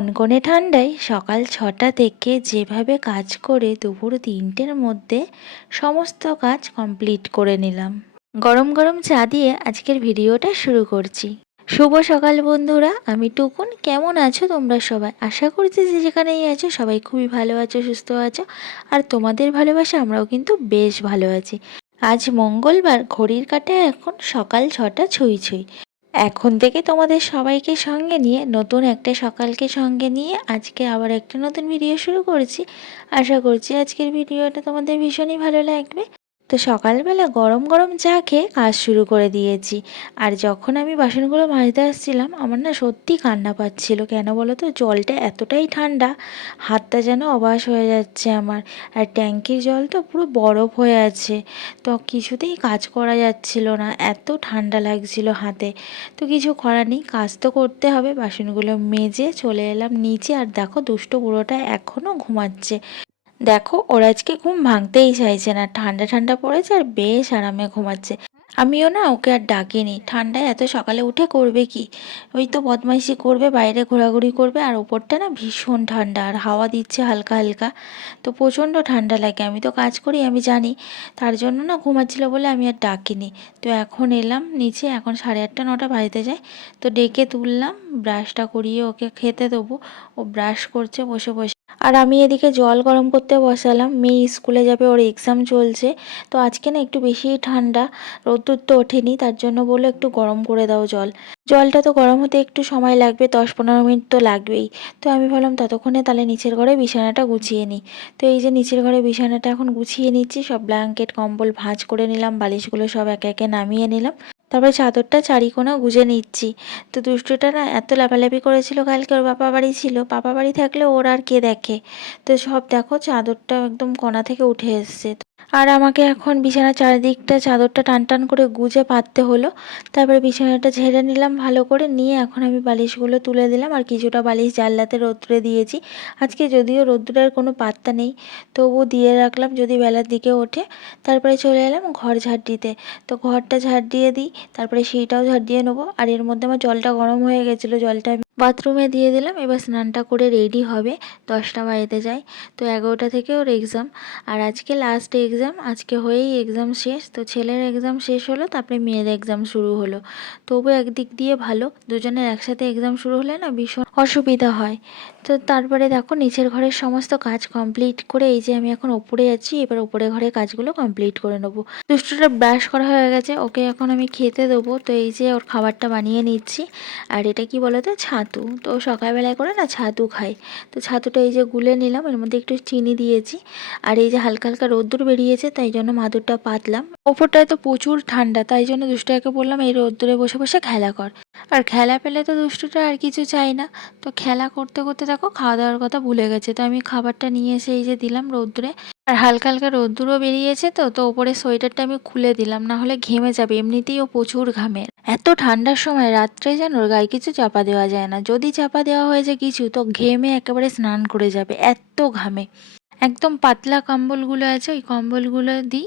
কনকনে ঠান্ডায় সকাল ছটা থেকে যেভাবে কাজ করে দুপুর তিনটের মধ্যে সমস্ত কাজ কমপ্লিট করে নিলাম। গরম গরম চা দিয়ে আজকের ভিডিওটা শুরু করছি। শুভ সকাল বন্ধুরা, আমি টুকুন। কেমন আছো তোমরা সবাই? আশা করছি যে যেখানেই আছো সবাই খুবই ভালো আছো, সুস্থ আছো। আর তোমাদের ভালোবাসা আমরাও কিন্তু বেশ ভালো আছি। আজ মঙ্গলবার, ঘড়ির কাঁটে এখন সকাল ছটা ছুঁই ছুঁই। এখন থেকে তোমাদের সবাইকে সঙ্গে নিয়ে, নতুন একটা সকালকে সঙ্গে নিয়ে আজকে আবার একটা নতুন ভিডিও শুরু করেছি। আশা করছি আজকের ভিডিওটা তোমাদের ভীষণই ভালো লাগবে। তো সকালবেলা গরম গরম চা খেয়ে কাজ শুরু করে দিয়েছি। আর যখন আমি বাসনগুলো মাজতে আসছিলাম, আমার না সত্যি কান্না পাচ্ছিল। কেন বলো তো? জলটা এতটাই ঠান্ডা, হাতটা যেন অবাস হয়ে যাচ্ছে আমার। আর ট্যাঙ্কির জল তো পুরো বরফ হয়ে আছে। তো কিছুতেই কাজ করা যাচ্ছিল না। এত ঠান্ডা লাগছিল হাতে। তো কিছু করার নেই, কাজ তো করতে হবে। বাসনগুলো মেজে চলে এলাম নিচে। আর দেখো, দুষ্ট বুড়োটা এখনও ঘুমাচ্ছে। দেখো, ওর আজকে ঘুম ভাঙতেই চাইছে না। ঠান্ডা ঠান্ডা পড়েছে আর বেশ আরামে ঘুমাচ্ছে। আমিও না ওকে আর ডাকিনি। ঠান্ডায় এত সকালে উঠে করবে কি? ওই তো বদমাইশি করবে, বাইরে ঘোরাঘুরি করবে, আর ওপরটা না ভীষণ ঠান্ডা, আর হাওয়া দিচ্ছে হালকা হালকা। তো প্রচণ্ড ঠান্ডা লাগে। আমি তো কাজ করি, আমি জানি। তার জন্য না ঘুমাচ্ছিল বলে আমি আর ডাকিনি। তো এখন এলাম নিচে, এখন সাড়ে আটটা, নটা বাজতে যায়। তো ডেকে তুললাম, ব্রাশটা করিয়ে ওকে খেতে দেবো। ও ব্রাশ করছে, বসে বসে। আর আমি এদিকে জল গরম করতে বসালাম। মেয়ে স্কুলে যাবে, ওর এক্সাম চলছে। তো আজকে না একটু বেশিই ঠান্ডা, রোদ্দুর তো ওঠেনি, তার জন্য বলল একটু গরম করে দাও জল। জলটা তো গরম হতে একটু সময় লাগবে দশ পনেরো মিনিট তো লাগবেই। তো আমি ভাবলাম ততক্ষণে তাহলে নিচের ঘরে বিছানাটা গুছিয়ে নিই। তো এই যে নিচের ঘরে বিছানাটা এখন গুছিয়ে নিচ্ছি, সব ব্ল্যাঙ্কেট কম্বল ভাঁজ করে নিলাম, বালিশগুলো সব একে একে নামিয়ে নিলাম। তারপরে চাদরটা চারিকোনা গুজে নিচ্ছি। তো দুষ্টুটা না এত লাফালাফি করেছিল কালকে, ওর বাপা বাড়ি ছিল। বাপা বাড়ি থাকলে ওর আর কে দেখে? তো সব দেখো চাদরটা একদম কোনা থেকে উঠে এসছে। আর আমাকে এখন বিছানার চারিদিকটা চাদরটা টান টান করে গুজে পাততে হলো। তারপরে বিছানাটা ঝেড়ে নিলাম ভালো করে, নিয়ে এখন আমি বালিশগুলো তুলে দিলাম আর কিছুটা বালিশ জানলাতে রোদ্রে দিয়েছি। আজকে যদিও রোদ্রের কোনো পাত্তা নেই, তবু দিয়ে রাখলাম যদি বেলার দিকে ওঠে। তারপরে চলে এলাম ঘর ঝাড় দিতে। তো ঘরটা ঝাড় দিয়ে দিই তারপরে সেইটাও ঝাঁট দিয়ে নেব। আর এর মধ্যে আমার জলটা গরম হয়ে গেছিল, জলটা আমি বাথরুমে দিয়ে দিলাম, এবার স্নানটা করে রেডি হবে, দশটা বাড়িতে যাই তো এগারোটা থেকে ওর এক্সাম আর আজকে লাস্ট এক্সাম আজকে হয়েই এক্সাম শেষ, তো ছেলের এক্সাম শেষ হলো, তারপরে মেয়ের এক্সাম শুরু হলো। তবু একদিক দিয়ে ভালো, দুজনের একসাথে এক্সাম শুরু হলে না ভীষণ অসুবিধা হয়। তো তারপরে দেখো নিচের ঘরের সমস্ত কাজ কমপ্লিট করে, এই যে আমি এখন ওপরে যাচ্ছি এবার ওপরে ঘরে কাজগুলো কমপ্লিট করে নেব। দুষ্টুটা ব্রাশ করা হয়ে গেছে, ওকে এখন আমি খেতে দেবো, তো এই যে ওর খাবারটা বানিয়ে নিচ্ছি। আর এটা কি বলো তো ছাতু। তো সকালবেলায় করে না ছাতু খাই। তো ছাতুটা এই যে গুলে নিলাম, এর মধ্যে একটু চিনি দিয়েছি। আর এই যে হালকা হালকা রোদ্দুর বেরিয়েছে, তাই জন্য মাদুরটা পাতলাম। ওপরটায় তো প্রচুর ঠান্ডা, তাই জন্য দুষ্টাকে বললাম, এই রোদ্দুরে বসে বসে খেলা কর। আর খেলা পেলে তো দুষ্টুটা আর কিছু চাই না। তো খেলা করতে করতে দেখো খাওয়া দাওয়ার কথা ভুলে গেছে। তো আমি খাবারটা নিয়ে এসে এই যে দিলাম রোদ্দুরে আর হালকা হালকা রোদ্দুরও বেরিয়েছে তো তো ওপরে সোয়েটারটা আমি খুলে দিলাম, না হলে ঘেমে যাবে, এমনিতেই ও প্রচুর ঘামে এত ঠান্ডার সময় রাত্রে যেন ওর গায়ে কিছু চাপা দেওয়া যায় না। যদি চাপা দেওয়া হয়েছে কিছু, তো ঘেমে একেবারে স্নান করে যাবে, এত ঘামে। একদম পাতলা কম্বলগুলো আছে, ওই কম্বলগুলো দিই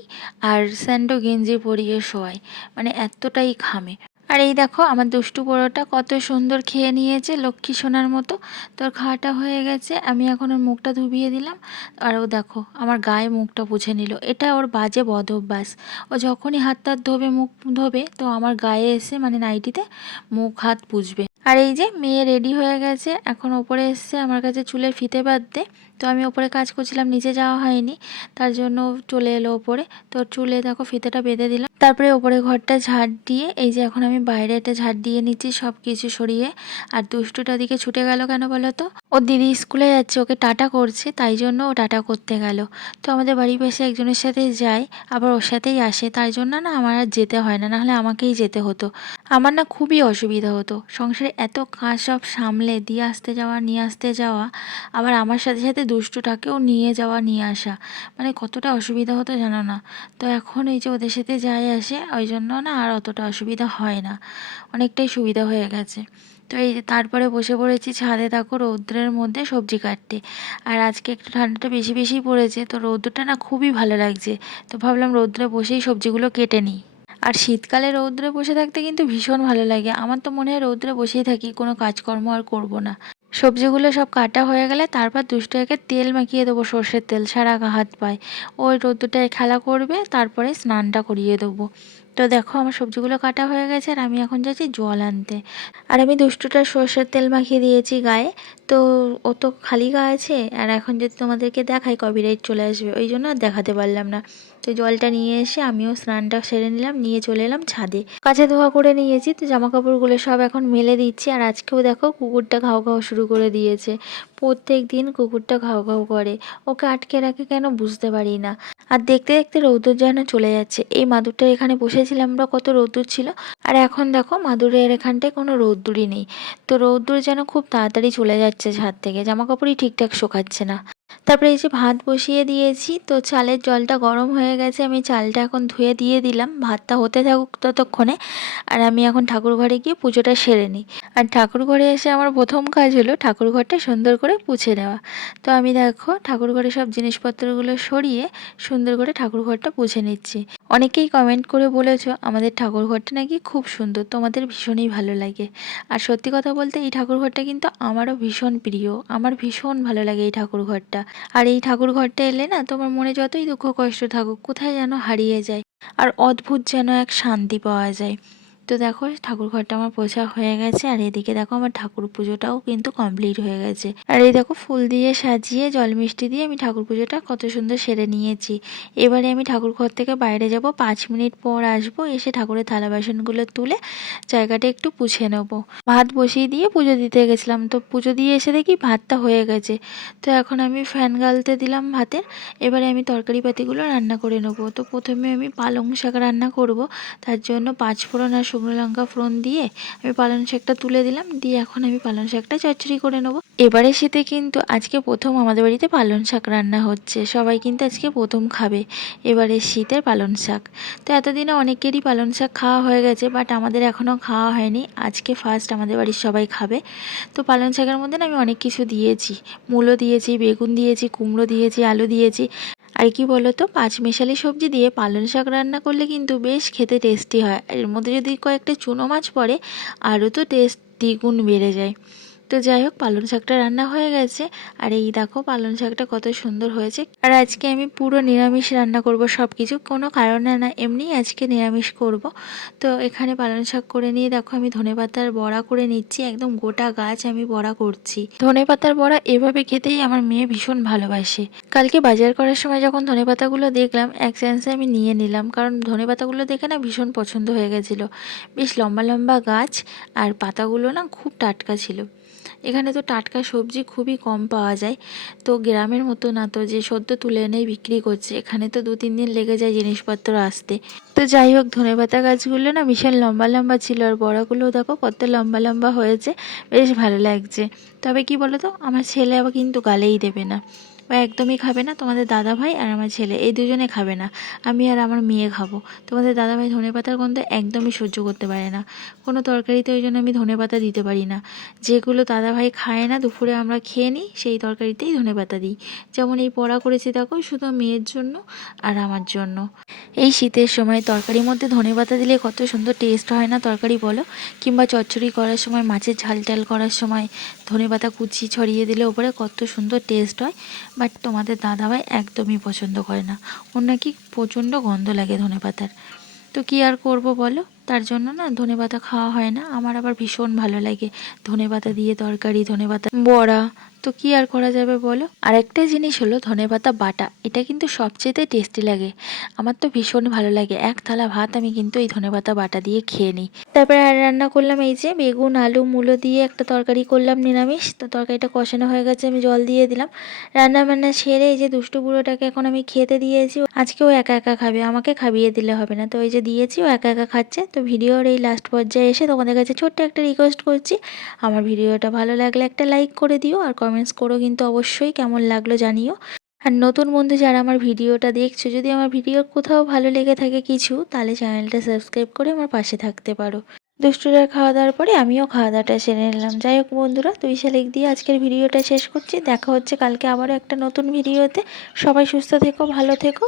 আর স্যান্ডো গেঞ্জি পরিয়ে শোয়াই। মানে এতটাই ঘামে। আর এই দেখো, আমার দুষ্টু বড়োটা কত সুন্দর খেয়ে নিয়েছে লক্ষ্মী সোনার মতো। তোর খাওয়াটা হয়ে গেছে, আমি এখন ওর মুখটা ধুবিয়ে দিলাম। আর ও দেখো, আমার গায়ে মুখটা পুছে নিল। এটা ওর বাজে বদ অভ্যাস ও যখনই হাত টাত ধোবে, মুখ ধোবে, তো আমার গায়ে এসে মানে নাইটিতে মুখ হাত পুজবে। আর এই যে, মেয়ে রেডি হয়ে গেছে, এখন ওপরে এসছে আমার কাছে চুলের ফিতে বাঁধতে। তো আমি ওপরে কাজ করছিলাম, নিচে যাওয়া হয়নি। তার জন্য চলে এলো ওপরে। তো চুলে দেখো ফিতেটা বেঁধে দিলাম। তারপরে ওপরে ঘরটা ঝাড় দিয়ে, এই যে এখন আমি বাইরে একটা ঝাড় দিয়ে নিচ্ছি সব কিছু সরিয়ে। আর দুষ্টুটা দিকে ছুটে গেল কেন বলো তো? ওর দিদি স্কুলে যাচ্ছে, ওকে টাটা করছে, তাই জন্য ও টাটা করতে গেল। তো আমাদের বাড়ির পাশে একজনের সাথে যায়, আবার ওর সাথেই আসে। তাই জন্য না আমার আর যেতে হয় না, নাহলে আমাকেই যেতে হতো। আমার না খুবই অসুবিধা হতো। সংসারে এত কাজ সব সামলে, দিয়ে আসতে যাওয়া, নিয়ে আসতে যাওয়া। আবার আমার সাথে সাথে দুষ্টুটাকেও নিয়ে যাওয়া, নিয়ে আসা। মানে কতটা অসুবিধা হতো জানো না? তো এখন এই যে ওদের সাথে যাই আসে, ওই জন্য না আর অতটা অসুবিধা হয় না। অনেকটাই সুবিধা হয়ে গেছে। তো এই তারপরে বসে পড়েছি ছাদে দেখো রৌদ্রের মধ্যে সবজি কাটতে। আর আজকে একটু ঠান্ডাটা বেশি বেশি পড়েছে, তো রৌদ্রটা না খুবই ভালো লাগছে। তো ভাবলাম রৌদ্রে বসেই সবজিগুলো কেটে নিই। আর শীতকালে রৌদ্রে বসে থাকতে কিন্তু ভীষণ ভালো লাগে। আমার তো মনে হয় রৌদ্রে বসেই থাকি, কোনো কাজকর্ম আর করব না। সবজিগুলো সব কাটা হয়ে গেলে তারপর দুষ্টুকে তেল মাখিয়ে দেবো, সর্ষের তেল সারা হাত পায়। ওই রোদ্দুটায় খেলা করবে, তারপরে স্নানটা করিয়ে দেবো। তো দেখো আমার সবজিগুলো কাটা হয়ে গেছে আর আমি এখন যাচ্ছি জল আনতে। আর আমি দুষ্টুটা সর্ষের তেল মাখিয়ে দিয়েছি গায়ে। তো ও তো খালি গা আছে, আর এখন যদি তোমাদেরকে দেখাই কপিরাইট চলে আসবে। ওই জন্য দেখাতে পারলাম না। তো জলটা নিয়ে এসে আমিও স্নানটা সেরে নিলাম, নিয়ে চলে এলাম ছাদে। কাছে ধোয়া করে নিয়েছি, তো জামা কাপড়গুলো সব এখন মেলে দিচ্ছি, আর আজকেও দেখো কুকুরটা ঘাও ঘাও শুরু করে দিয়েছে। প্রত্যেক দিন কুকুরটা ঘাও ঘাও করে, ওকে আটকে রাখে কেন বুঝতে পারি না। আর দেখতে দেখতে রৌদ্র যেন চলে যাচ্ছে। এই মাদুরটা এখানে বসেছিলাম আমরা, কত রৌদ্র ছিল। আর এখন দেখো মাদুরের এখানটায় কোনো রৌদ্রই নেই। তো রৌদ্র যেন খুব তাড়াতাড়ি চলে যাচ্ছে ছাদ থেকে জামা কাপড়ই ঠিকঠাক শোকাচ্ছে না। তারপরে এই যে ভাত বসিয়ে দিয়েছি, তো চালের জলটা গরম হয়ে গেছে, আমি চালটা এখন ধুয়ে দিয়ে দিলাম। ভাতটা হতে থাকুক ততক্ষণে, আর আমি এখন ঠাকুর ঘরে গিয়ে পুজোটা সেরে নিই। আর ঠাকুর ঘরে এসে আমার প্রথম কাজ হলো ঠাকুর ঘরটা সুন্দর করে পুছে নেওয়া। তো আমি দেখো, ঠাকুর ঘরে সব জিনিসপত্রগুলো সরিয়ে সুন্দর করে ঠাকুর ঘরটা পুছে নিচ্ছি। অনেকেই কমেন্ট করে বলেছ, আমাদের ঠাকুর ঘরটা নাকি খুব সুন্দর, তোমাদের ভীষণই ভালো লাগে। আর সত্যি কথা বলতে, এই ঠাকুর ঘরটা কিন্তু আমারও ভীষণ প্রিয়। আমার ভীষণ ভালো লাগে এই ঠাকুর ঘরটা। আর এই ঠাকুর ঘরটা এলে না তোমার মনে যতই দুঃখ কষ্ট থাকুক কোথায় যেন হারিয়ে যায়। আর অদ্ভুত যেন এক শান্তি পাওয়া যায়। তো দেখো, ঠাকুর ঘরটা আমার পোছা হয়ে গেছে, আর এদিকে দেখো আমার ঠাকুর পুজোটাও কিন্তু কমপ্লিট হয়ে গেছে। আর এই দেখো, ফুল দিয়ে সাজিয়ে, জল মিষ্টি দিয়ে আমি ঠাকুর পুজোটা কত সুন্দর সেরে নিয়েছি। এবারে আমি ঠাকুর ঘর থেকে বাইরে যাব, পাঁচ মিনিট পর আসব, এসে ঠাকুরের থালা বাসনগুলো তুলে জায়গাটা একটু পুছে নেব। ভাত বসিয়ে দিয়ে পুজো দিতে গেছিলাম, তো পুজো দিয়ে এসে দেখি ভাতটা হয়ে গেছে। তো এখন আমি ফ্যান গালতে দিলাম ভাতের, এবারে আমি তরকারি পাতিগুলো রান্না করে নেব। তো প্রথমে আমি পালং শাক রান্না করব, তার জন্য পাঁচফোড়ন আর শুকনো লঙ্কা ফোড়ন দিয়ে আমি পালং শাকটা তুলে দিলাম, দিয়ে এখন আমি পালং শাকটা চচ্চড়ি করে নেব। এবারে শীতে কিন্তু আজকে প্রথম আমাদের বাড়িতে পালং শাক রান্না হচ্ছে, সবাই কিন্তু আজকে প্রথম খাবে এবারে শীতের পালং শাক। তো এতদিনে অনেকেরই পালং শাক খাওয়া হয়ে গেছে বাট আমাদের এখনও খাওয়া হয়নি, আজকে ফার্স্ট আমাদের বাড়ির সবাই খাবে। তো পালং শাকের মধ্যে না আমি অনেক কিছু দিয়েছি, মূলো দিয়েছি, বেগুন দিয়েছি, কুমড়ো দিয়েছি, আলু দিয়েছি। আর কি বলো তো পাঁচমিশালি সবজি দিয়ে পালং শাক রান্না করলে কিন্তু বেশ খেতে টেস্টি হয়। আর এর মধ্যে যদি কয়েকটা চুনো মাছ পড়ে, আরও তো টেস্ট দ্বিগুণ বেড়ে যায়। তো যাই হোক, পালং শাকটা রান্না হয়ে গেছে। আর এই দেখো, পালং শাকটা কত সুন্দর হয়েছে। আর আজকে আমি পুরো নিরামিষ রান্না করব সব কিছু কোনো কারণে না, এমনি আজকে নিরামিষ করব। তো এখানে পালং শাক করে নিয়ে দেখো, আমি ধনে পাতার বড়া করে নিচ্ছি, একদম গোটা গাছ আমি বড়া করছি। ধনে পাতার বড়া এভাবে খেতেই আমার মেয়ে ভীষণ ভালোবাসে। কালকে বাজার করার সময় যখন ধনে পাতাগুলো দেখলাম, এক চান্সে আমি নিয়ে নিলাম, কারণ ধনে পাতাগুলো দেখে না ভীষণ পছন্দ হয়ে গেছিল। বেশ লম্বা লম্বা গাছ, আর পাতাগুলো না খুব টাটকা ছিল। এখানে তো টাটকা সবজি খুবই কম পাওয়া যায়। তো গ্রামের মতো না তো যে সদ্য তুলে এনেই বিক্রি করছে, এখানে তো দু তিন দিন লেগে যায় জিনিসপত্র আসতে। তো যাই হোক ধনেপাতা গাছগুলো না ভীষণ লম্বা লম্বা ছিল আর বড়াগুলোও দেখো কত লম্বা লম্বা হয়েছে, বেশ ভালো লাগছে। তবে কি বলো তো আমার ছেলে আবার কিন্তু গালেই দেবে না। ও একদমই খাবে না, তোমাদের দাদা ভাই আর আমার ছেলে, এই দুজনে খাবে না। আমি আর আমার মেয়ে খাব। তোমাদের দাদা ভাই ধনে পাতার গন্ধ একদমই সহ্য করতে পারে না। কোনো তরকারিতে ওই জন্য আমি ধনে পাতা দিতে পারি না। যেগুলো দাদা ভাই খায় না, দুপুরে আমরা খেয়ে নিই, সেই তরকারিতেই ধনে পাতা দিই। যেমন এই পড়া করেছি, দেখো, শুধু মেয়ের জন্য আর আমার জন্য। এই শীতের সময় তরকারির মধ্যে ধনে পাতা দিলে কত সুন্দর টেস্ট হয় না তরকারি বলো? কিংবা চচ্চড়ি করার সময়, মাছের ঝাল টাল করার সময় ধনে পাতা কুচি ছড়িয়ে দিলে ওপরে কত সুন্দর টেস্ট হয়। বাট তোমাদের দাদাভাই একদমই পছন্দ করে না। ওর নাকি প্রচণ্ড গন্ধ লাগে ধনে পাতার তো কী আর করব বলো? তার জন্য না ধনে পাতা খাওয়া হয় না। আমার আবার ভীষণ ভালো লাগে। ধনে পাতা দিয়ে তরকারি, ধনে পাতা বড়া। তো কি আর করা যাবে বলো? আর একটা জিনিস হলো ধনে পাতা বাটা। এটা কিন্তু সবচেয়েতে টেস্টি লাগে। আমার তো ভীষণ ভালো লাগে। এক থালা ভাত আমি কিন্তু এই ধনে পাতা বাটা দিয়ে খেয়ে নিই। তারপরে আর রান্না করলাম এই যে বেগুন, আলু, মূলো দিয়ে একটা তরকারি করলাম নিরামিষ। তো তরকারিটা কষানো হয়ে গেছে, আমি জল দিয়ে দিলাম। রান্না বান্না সেরে এই যে দুষ্টু বুড়োটাকে এখন আমি খেতে দিয়েছি। আজকেও একা একা খাবে, আমাকে খাবিয়ে দিলে হবে না। তো ওই যে দিয়েছি, ও একা একা খাচ্ছে। তো ভিডিওর এই লাস্ট পর্যায়ে এসে তোমাদের কাছে ছোট্ট একটা রিকোয়েস্ট করছি। আমার ভিডিওটা ভালো লাগলে একটা লাইক করে দিও আর কমেন্টস করো কিন্তু অবশ্যই কেমন লাগল জানিও। আর নতুন বন্ধু যারা আমার ভিডিওটা দেখছ, যদি আমার ভিডিও কোথাও ভালো লেগে থাকে কিছু, তাহলে চ্যানেলটা সাবস্ক্রাইব করে আমার পাশে থাকতে পারো। দুষ্টুরা খাওয়া দাওয়ার পরে আমিও খাওয়া দাওয়াটা সেরে নিলাম। যাই হোক বন্ধুরা, তুই শালিক দিয়ে আজকের ভিডিওটা শেষ করছি। দেখা হচ্ছে কালকে আবারও একটা নতুন ভিডিওতে। সবাই সুস্থ থেকো, ভালো থেকো।